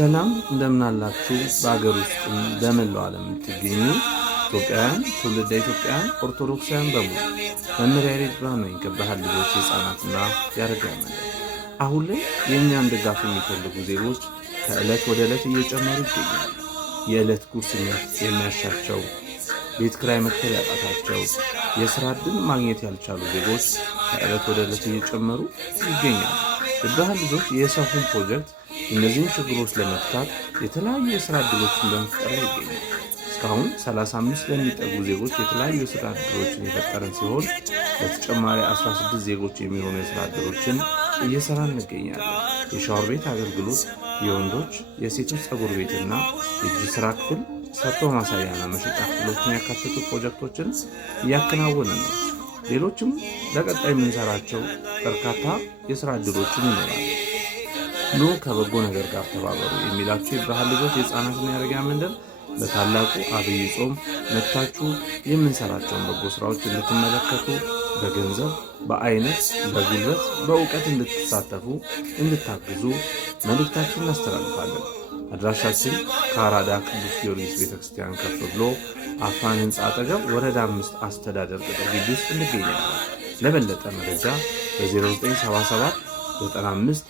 ሰላም እንደምን አላችሁ? በአገር ውስጥም በመላው ዓለም የምትገኙ ኢትዮጵያውያን፣ ትውልደ ኢትዮጵያውያን፣ ኦርቶዶክሳውያን በሙሉ መምህር ያሬድ ብርሃኑ ነኝ ከብርሃን ልጆች የሕፃናትና የአረጋውያን መንደር። አሁን ላይ የእኛን ድጋፍ የሚፈልጉ ዜጎች ከዕለት ወደ ዕለት እየጨመሩ ይገኛሉ። የዕለት ጉርስ የሚያሻቸው፣ ቤት ኪራይ መክፈል ያቃታቸው፣ የሥራ ዕድል ማግኘት ያልቻሉ ዜጎች ከዕለት ወደ ዕለት እየጨመሩ ይገኛሉ። የብርሃን ልጆች የሰፉን ፕሮጀክት እነዚህን ችግሮች ለመፍታት የተለያዩ የሥራ ዕድሎችን በመፍጠር ላይ ይገኛል። እስካሁን 35 ለሚጠጉ ዜጎች የተለያዩ የሥራ ዕድሎችን የፈጠረን ሲሆን በተጨማሪ 16 ዜጎች የሚሆኑ የሥራ ዕድሎችን እየሰራ እንገኛለን። የሻወር ቤት አገልግሎት፣ የወንዶች የሴቶች ፀጉር ቤትና የእጅ ሥራ ክፍል፣ ሰርቶ ማሳያና መሸጫ ክፍሎችን ያካተቱ ፕሮጀክቶችን እያከናወንን ነው። ሌሎችም ለቀጣይ የምንሰራቸው በርካታ የሥራ ዕድሎችን ይኖራሉ። ኑ ከበጎ ነገር ጋር ተባበሩ የሚላችሁ የብርሃን ልጆች የሕፃናትና የአረጋውያን መንደር በታላቁ አብይ ጾም መጥታችሁ የምንሰራቸውን በጎ ስራዎች እንድትመለከቱ በገንዘብ፣ በአይነት፣ በጉልበት፣ በእውቀት እንድትሳተፉ እንድታግዙ መልእክታችን እናስተላልፋለን። አድራሻችን ከአራዳ ቅዱስ ጊዮርጊስ ቤተክርስቲያን ከፍ ብሎ አፋን ህንፃ አጠገብ ወረዳ 5 አስተዳደር ቅጥር ግቢ ውስጥ እንገኛለን። ለበለጠ መረጃ በ0977 95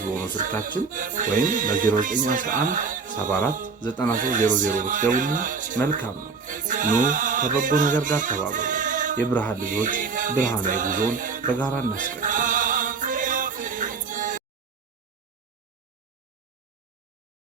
በሆነው ስልካችን ወይም በ0911 74 9300 ብትደውሉ መልካም ነው። ኑ ከበጎ ነገር ጋር ተባበሩ። የብርሃን ልጆች ብርሃናዊ ጉዞን በጋራ እናስቀጥል።